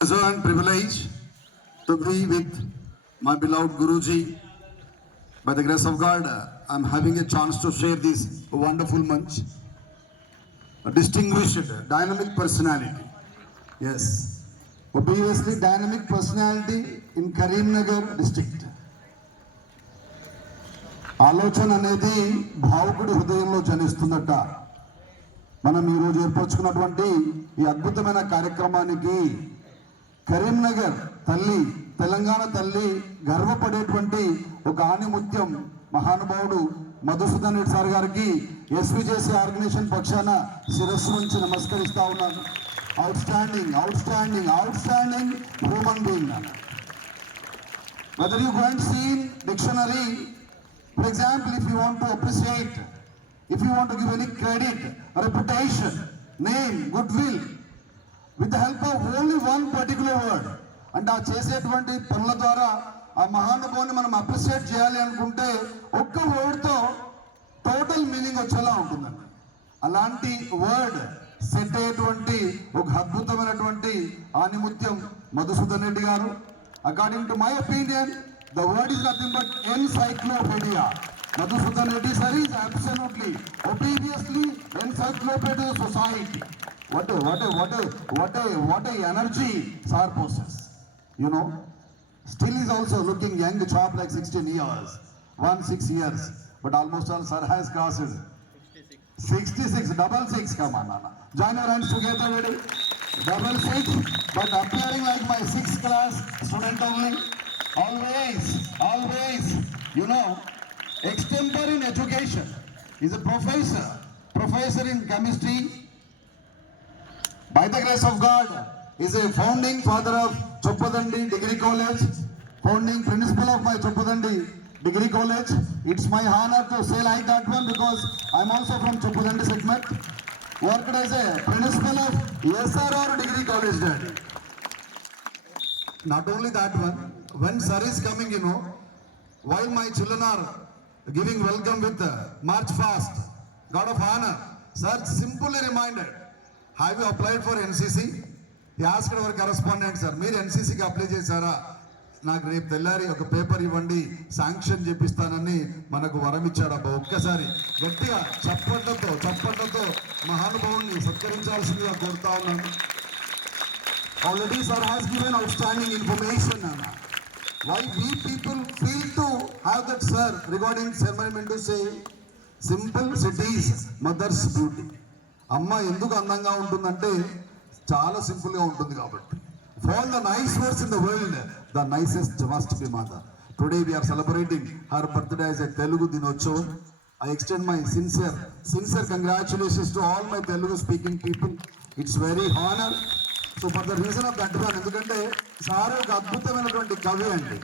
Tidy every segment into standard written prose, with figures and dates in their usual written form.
Pleasure and privilege to be with my beloved Guruji. By the grace of God, I'm having a chance to share this wonderful munch. A distinguished, dynamic personality. Yes. Obviously, dynamic personality in Karimnagar district. ఆలోచన అనేది భావుకుడి హృదయంలో జనిస్తుందట. మనం ఈరోజు ఏర్పరచుకున్నటువంటి ఈ అద్భుతమైన కార్యక్రమానికి కరీంనగర్ తల్లి, తెలంగాణ తల్లి గర్వపడేటువంటి ఒక ఆణిముత్యం మహానుభావుడు మధుసూదన్ రెడ్డి సార్ గారికి ఎస్విజేసి ఆర్గనైజేషన్ పక్షాన శిరస్సు నుంచి నమస్కరిస్తా ఉన్నాను. Out standing human being. Whether you go and see in dictionary, for example, if you want to appreciate, if you want to give any credit, reputation, name, goodwill, with the help of only one particular word, అంటే ఆ చేసేటువంటి పనుల ద్వారా ఆ మహానుభావుని మనం అప్రిషియేట్ చేయాలి అనుకుంటే ఒక్క వర్డ్తో టోటల్ మీనింగ్ వచ్చేలా ఉంటుందండి. అలాంటి వర్డ్ సెట్ అయ్యేటువంటి ఒక అద్భుతమైనటువంటి ఆనిముత్యం మధుసూదన్ రెడ్డి గారు. According to my opinion, the word is nothing but encyclopedia. Madhusudan Reddy sir is absolutely, obviously encyclopedia of society. What a energy sir possesses. You know, still is also looking young, sharp like 16 years, 16 years. But almost all sir has crossed 66, double six. Come on, Nana. Join your hands together, ready? Double six, but appearing like my 6th class student only. Always, you know, extempore in education. He's a professor in chemistry. By the grace of God, is a founding father of Choppadandi Degree College, founding principal of my Choppadandi Degree College. It's my honor to say like that one because I'm also from Choppadandi segment. Worked as a principal of SRR Degree College, Daddy. Not only that one, when sir is coming, you know, while my children are giving welcome with March Fast, God of Honor, sir simply reminded, have you applied for NCC? He asked our correspondent, sir, మీరు NCCకి అప్లై చేశారా? నాకు రేపు తెల్లారి ఒక పేపర్ ఇవ్వండి, శాంక్షన్ చేపిస్తానని మనకు వరం ఇచ్చాడబ్బా. ఒక్కసారి గట్టిగా చప్పట్లతో మహానుభావుని సత్కరించాల్సిందిగా కోరుతా ఉన్నాను. Already sir has given outstanding information, Nana. Why we people feel to have that sir regarding ceremony meant to say simple cities mother's beauty. అమ్మ ఎందుకు అందంగా ఉంటుందంటే చాలా సింపుల్ గా ఉంటుంది కాబట్టి. For all the nice words in the world, the nicest must be mother. Today we are celebrating her birthday as a Telugu Dinotsavam. I extend my sincere congratulations to all my Telugu speaking people. It's very honor. So for the reason of that one, ఎందుకంటే సార్ ఒక అద్భుతమైనటువంటి కవి అండి.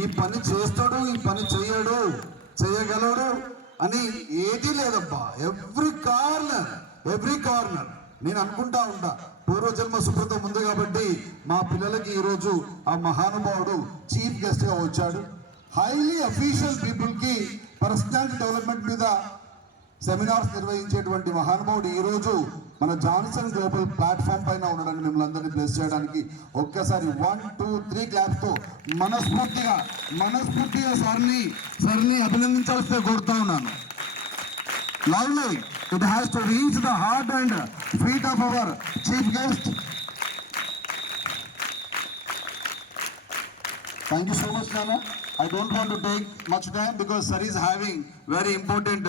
ఈ పని చేస్తాడు, ఈ పని చేయగలడు అని ఏదీ లేదబ్బా. ఎవ్రీ కార్నర్ నేను అనుకుంటా ఉంటా, పూర్వజన్మ సుకృతం ఉంది కాబట్టి మా పిల్లలకి ఈరోజు ఆ మహానుభావుడు చీఫ్ గెస్ట్ గా వచ్చాడు. హైలీ అఫీషియల్ పీపుల్ కి పర్సనాలిటీ డెవలప్మెంట్ మీద సెమినార్స్ నిర్వహించేటువంటి మహానుభావుడు ఈరోజు మన జాన్సన్ గ్లోబల్ ప్లాట్ఫామ్ పైన ఉండడానికి మిమ్మల్ని అందరినీ ప్లేస్ చేయడానికి ఒక్కసారి 1, 2, 3 క్లాప్స్ తో మనస్ఫూర్తిగా సార్ని అభినందించాల్సి కోరుతా ఉన్నాను. Lovely, it has to reach the heart and feet of our chief guest. Thank you so much, Nana. I don't want to take much time because sir is having very important